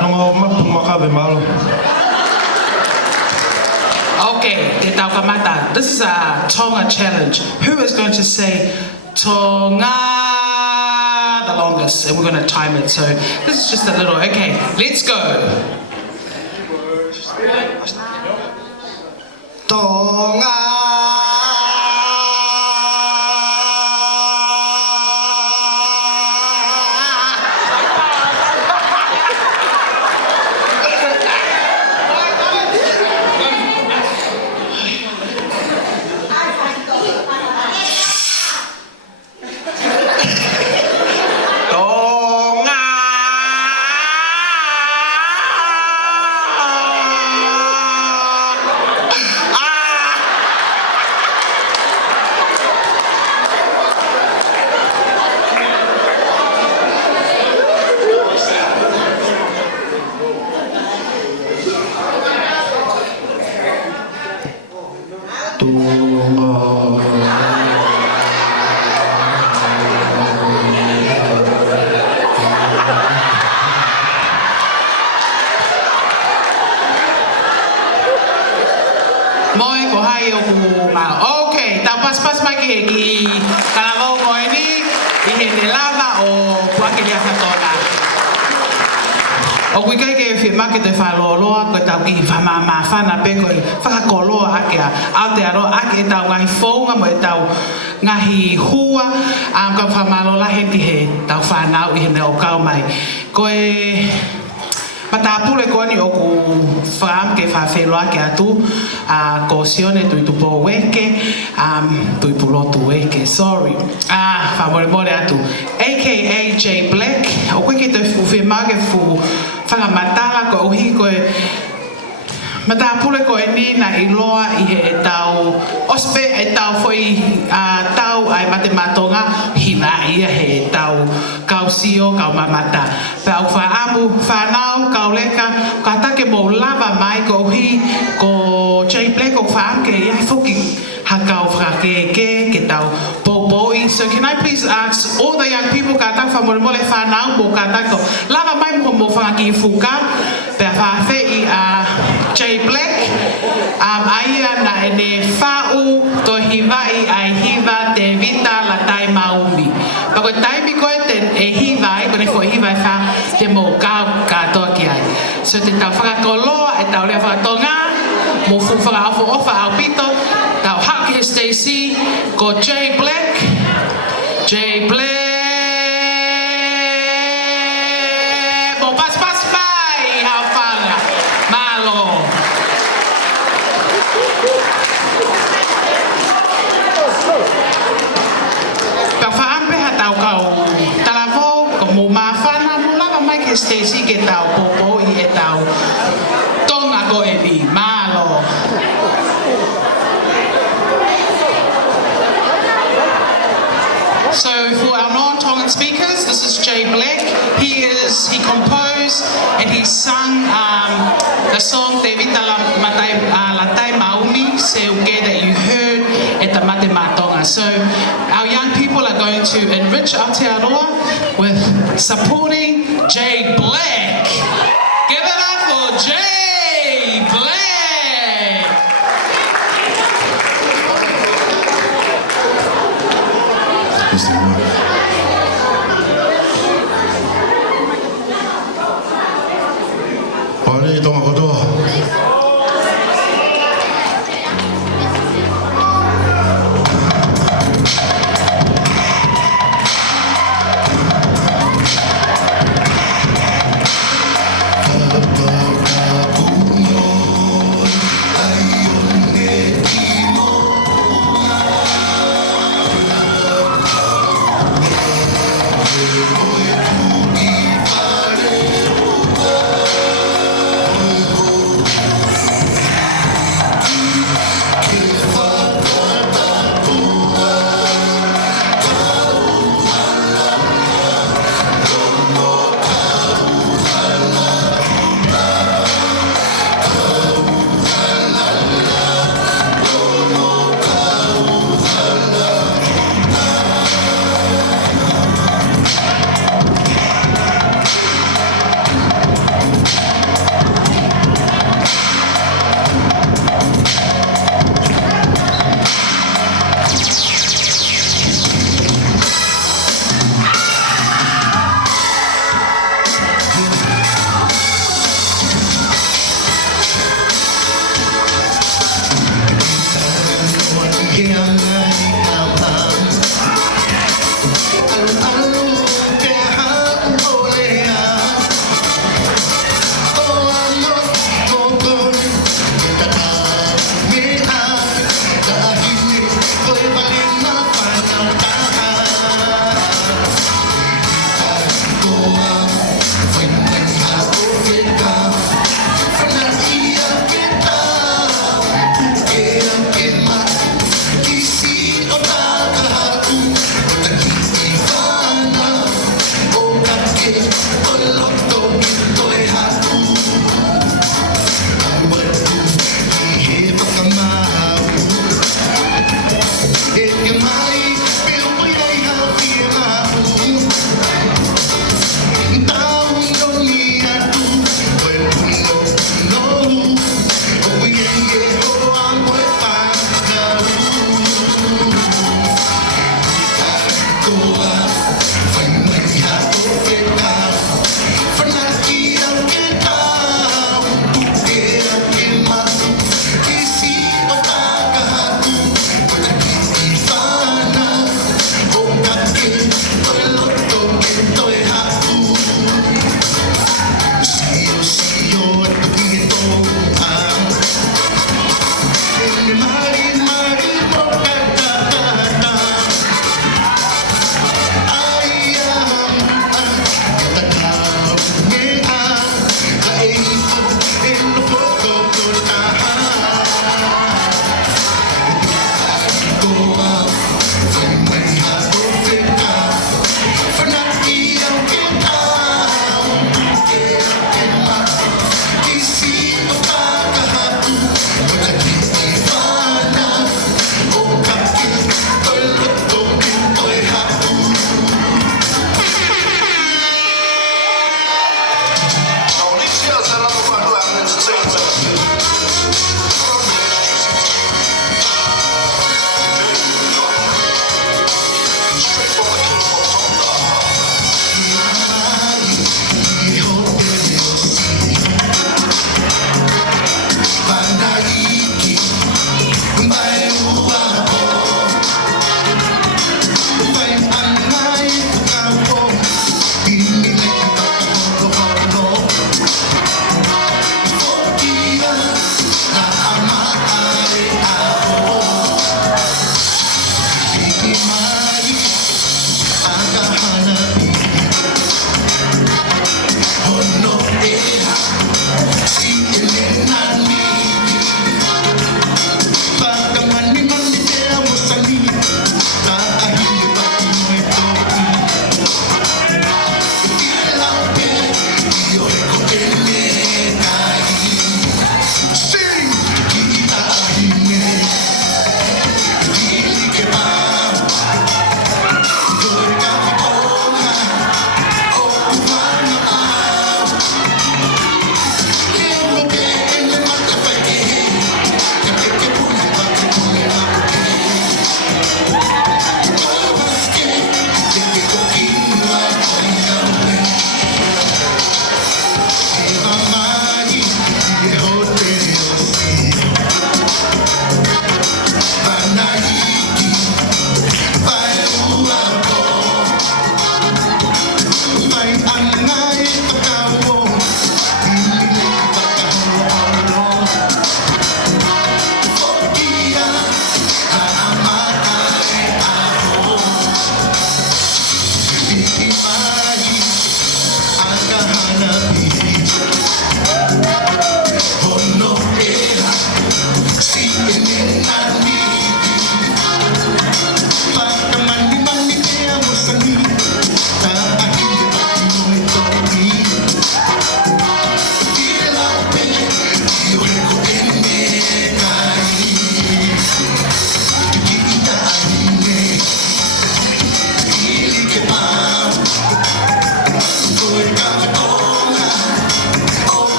nonga mapu makawe malo Okay, te tau kamata. This is a Tonga challenge. Who is going to say Tonga the longest? And we're going to time it. So this is just a little. Okay, let's go. Tonga Okay, tau pas mai ki kalavau ko ini i he ne lava o puake lia Fakatonga. O Uike ke fi make te whaloloa ko tau ki whamama whana pe ko i Fakakoloa ake a Aotearoa ake e tau ngahi whaunga mo e tau ngahi hua ka whamalola he ki he tau whanau i he ne o kau mai. Ko e Matapule ko ni o ku fam ke fa feloa ke atu a kosione tu po Uike tu pulo tu Uike sorry famore more atu aka J Black o ko ke te fu fe mage fu fanga matala ko hi ko Matapule ko ni na iloa i he tau ospe e tau foi tau ai matematonga hina ia he tau kausio kau mamata pe au fa amu fa nau kau leka kata ke mo lava mai ko hi ko J Black ko fa ke ia foki hakau fra ke tau popoi. So can I please ask all the young people kata fa mo mole fa nau mo kata ko lava mai mo fa ki fuka pe fa fe i J Black aia na ene fa'u to hivai ai hiva te vita la tai maumi pako taimi ko ten e hivai ko ne fo hivai fa te mo ka toki ai so te tau Fakakoloa e tau lea Fakatonga mo fu whakaofo ofa au pito tau haki Stacy ko J Black mo pas mai hau whanga malo Stacy ke tau popo i e tau tonga ko e ni malo Aotearoa with supporting Jay Black. Give it up for Jay Black. Pare tonga katoa.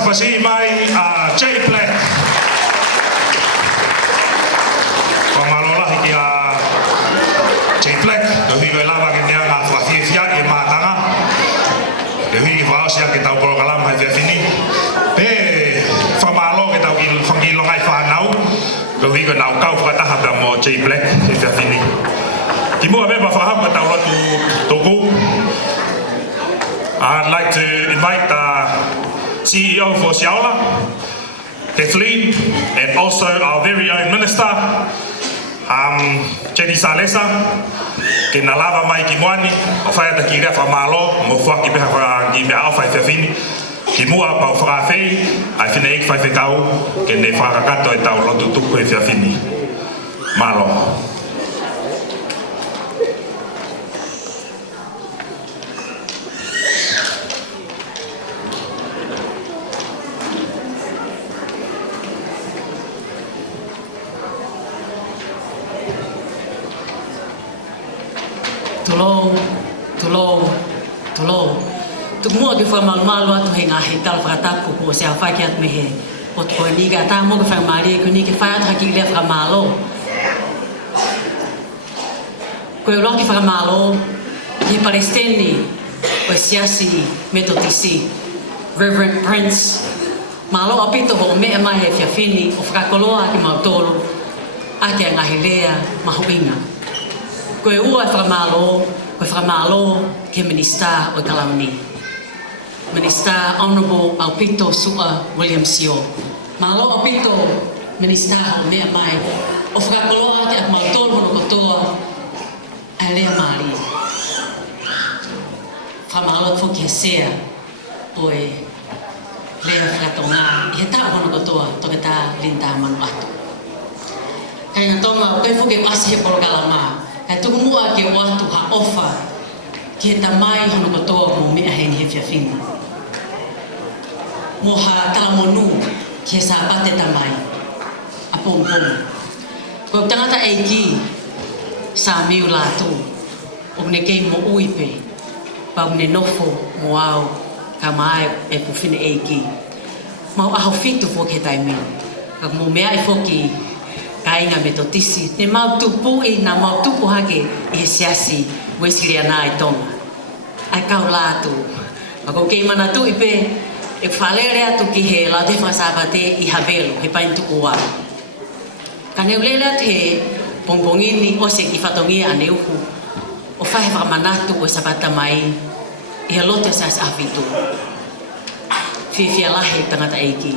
pasi mai J Black. Whamalola hiki J Black, hui koe lava ke nea ngā whawhiawhia ke mātanga. Hui whaosia ke tau porokalama hei whiawhini. Pe whamalo ke tau ki whangilongai whanau. Hui koe nau kau whakataha pia mo J Black hei whiawhini. Ki mua mepa whahau ka tau ratu tōku. I'd like to invite the CEO for Siaola, Kathleen, and also our very own Minister, Jenny Salesa, ke na lava mai ki moani, o whaiata ki rea whamalo, mo whaki peha wha ki mea au whai whiawhini, ki mua pau whakawhei, ai whine ek whai whetau, ke ne whakakato e tau lotu tuku e whiawhini. Malo. Tolo. Tu mua ke whamalu atu he ngā he tala whakatapu ko se a whaki atu me he o te koe ni ka tā mua ke whamari ko ni ke whai atu haki lea whamalo. Koe uroki whamalo ki Palestini o siasi metotisi Reverend Prince malo apito ho mea mai he whiawhini o Fakakoloa ki mautolo a ke ngahi lea mahuinga. Koe ua whamalo ke Minister o Kalauni. Minister Honourable Aupito Sua William Sio. Malo apito Minister o mea mai o Fakakoloa ke a mautolo hono kotoa a lea mari. Whamalo fo ke sea o e lea Fakatonga i he tau hono kotoa toke tā linta manu atu. Kai ngā tonga o kai fo ke wasi he porokalama. Kai tuku mua ke watu ha ofa ki he tamai hono kotoa mo mea he ni he whiawhina. Mo ha kalamonu ki he sāpate tamai a pōmpōmu. Ko tangata eiki sā miu lātu o mne kei mo uipe pa mne nofo mo au ka mai e puwhine eiki. Mau aho fitu fo ke taimi. Ka mo mea e foki ka inga me totisi. Ne mau tupu i na mau tupu hake i he siasi wesiria nā i tonga. Ai kau lātu. Mako kei mana tu i pe e whalere atu ki he la te whasapate i havelo he paintuku wā. Ka neulele atu he pongpongini ose ki whatongia ane uhu o whahe whakamanatu o sapata mai i he lote sa afitu. Whiwhia lahe tangata eiki.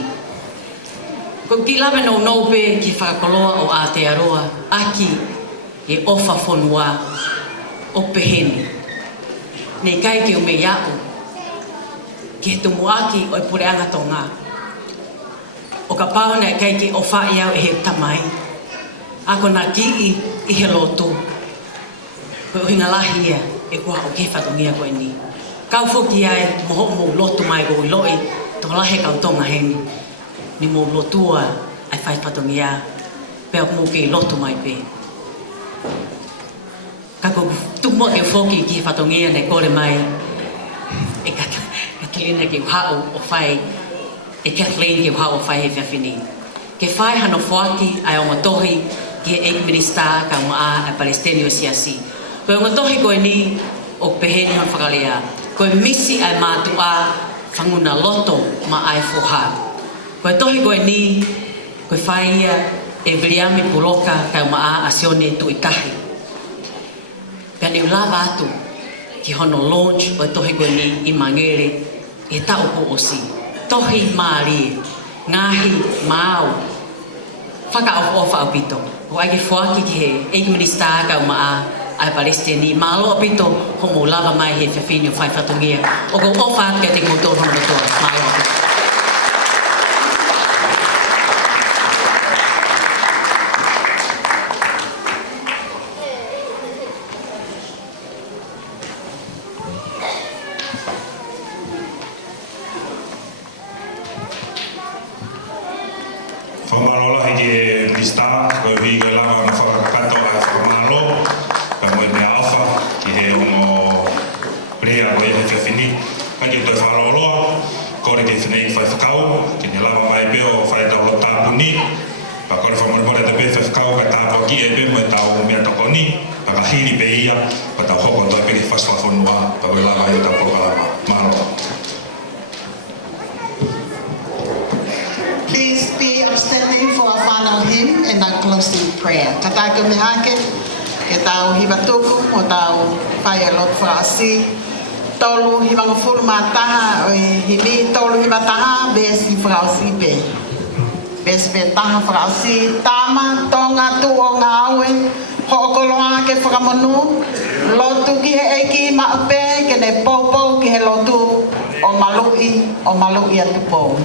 Ko ki lawe no pe ki Fakakoloa o Aotearoa, aki e ofa Fonua o peheni. Nei kai ki o me iau, ki he tumuaki o e pureanga tonga. O ka pauna e kai ki o wha iau e he tamai. Ako nā ki i he lotu. Ko o hinga lahi ia e kua o ke whatongia koe ni. Kau whoki ai moho mo lotu mai ko i loi, tō lahe kau tonga heni. Ni mo lotua ai whai whatongia, pēo mo ke lotu mai pe. Kako tukmo ke whoki ki whatongia ne kore mai, e Katalina ke uhao o whai, e Kathleen ke uhao o whai he whiawhini. Ke whai hano whoaki ai o matohi ki e Minister ka maa a Palestini o siasi. Koe o matohi koe ni o peheni hon whakalea. Koe misi ai mātua whanguna loto ma ai whoha. Koe tohi koe ni, koe whaia e viriami puloka kau maa asione tu i tahi. Pea ni ulawa atu ki hono launch o tohi koe ni i mangere e tau po osi. Tohi maari, ngahi maau, whakaofa au pito. O aike whoaki ki he eiki Minister kau maa ai Palestini, malo apito homo lava mai he whiawhini o whai whatongia. O ko ofa atu kia te koto hono toa, malo apito. Whamalola heke Minister, koe hui koe lava na whakakato ai whamalo, ka moe mea awha ki he ono prea koe he whiawhini. Hake toi whamalola, ko kore ke whenei whai whakau, ke ni lawa mai peo whai tau lo tāpuni, pa kore whamore te pe whai whakau, ka tāpua ki e pe mo e tau mea tokoni, pa ka hiri pe ia, pa tau hoko toi pe ke whaswa Fonua, pa koe lawa i tau prokalama. Mahalo. Please be upstanding for our final hymn and our closing prayer. Kataka mehake, ke tau hibatuku, mo tau whai a lot whaasi, tolu himanga furu mataha, o himi tolu himataha, besi whaasi be. Besi be taha whaasi, tama, tonga tu o ngā aue, Fakakoloa ke whakamonu, lotu ki he eiki maape, ke ne popo ki he lotu o malui atu pou.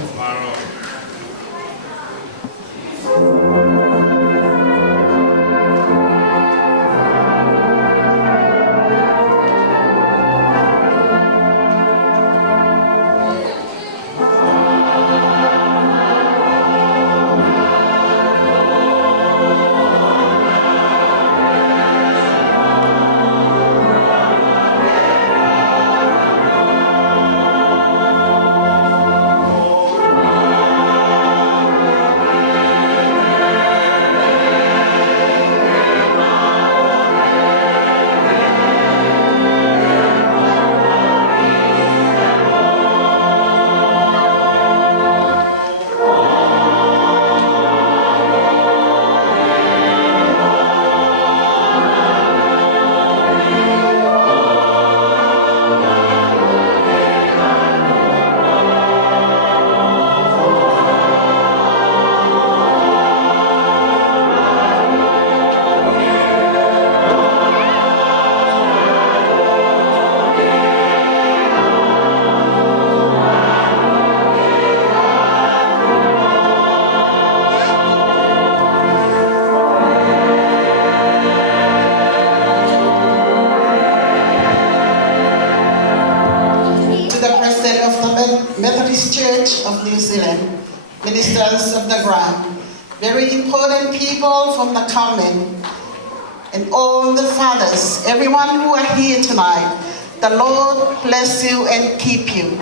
Of New Zealand, ministers of the ground, very important people from the common, and all the fathers, everyone who are here tonight. The Lord bless you and keep you.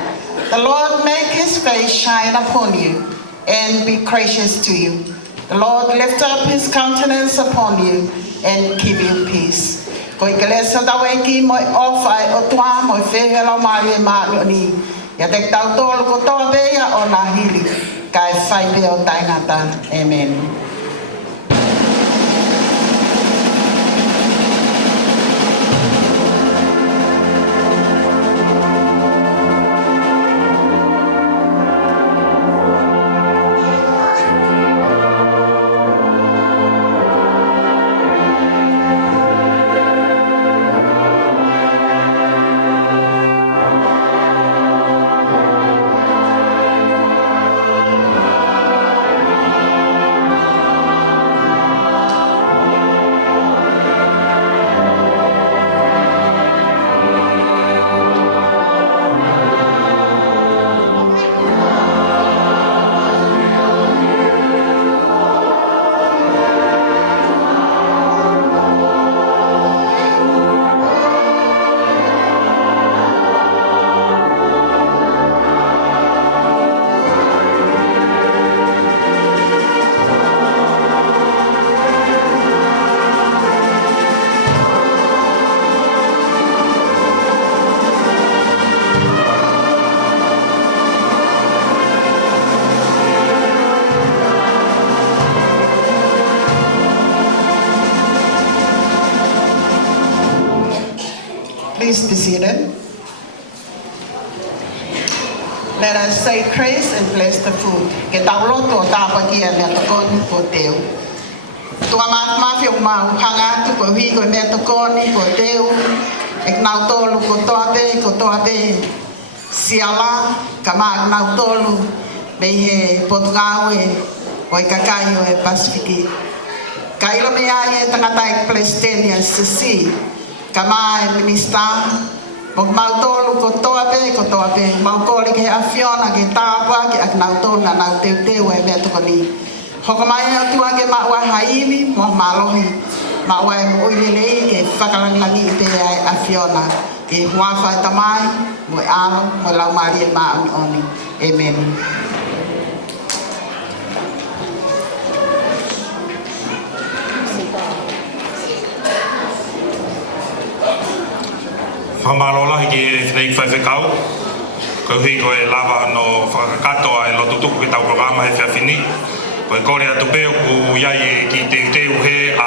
The Lord make his face shine upon you and be gracious to you. The Lord lift up his countenance upon you and give you peace. Ko ikelesa taweki mo ofai o tua mo fehela mai ma ni. Ya te tau tolu ko toa bea o na hili, kai whai pia o tainata. Amen. Please be seated. Let us say grace and bless the food. Que tauloto tapa kia me tokoni po teu. Tua mafia mau hanga tu ko hi ko me tokoni po teu. Ek nau tolu ko toa be siala kama nau tolu be he Portugawe o kakaio e Pasifiki. Kailo me ai tangata Palestinian sisi kama e minister Mok mau tolu ko toa be mau koli ke afiona ke tapa ke ak nau tolu na nau teu e me tokoni. Hokamai tua ke ma wa haimi mo malohi ma wa mo ilele ke whakalangi te ai afiona e hoa whai tamai, mo e alo, mo lau mari e maa oni. Amen. Whamalola ki e whinei whaiwhekau. Ko hui ko e lava no whakakatoa e loto tuku ki tau programa he whiawhini. Ko e kore atu peo ku iai e ki te uteu he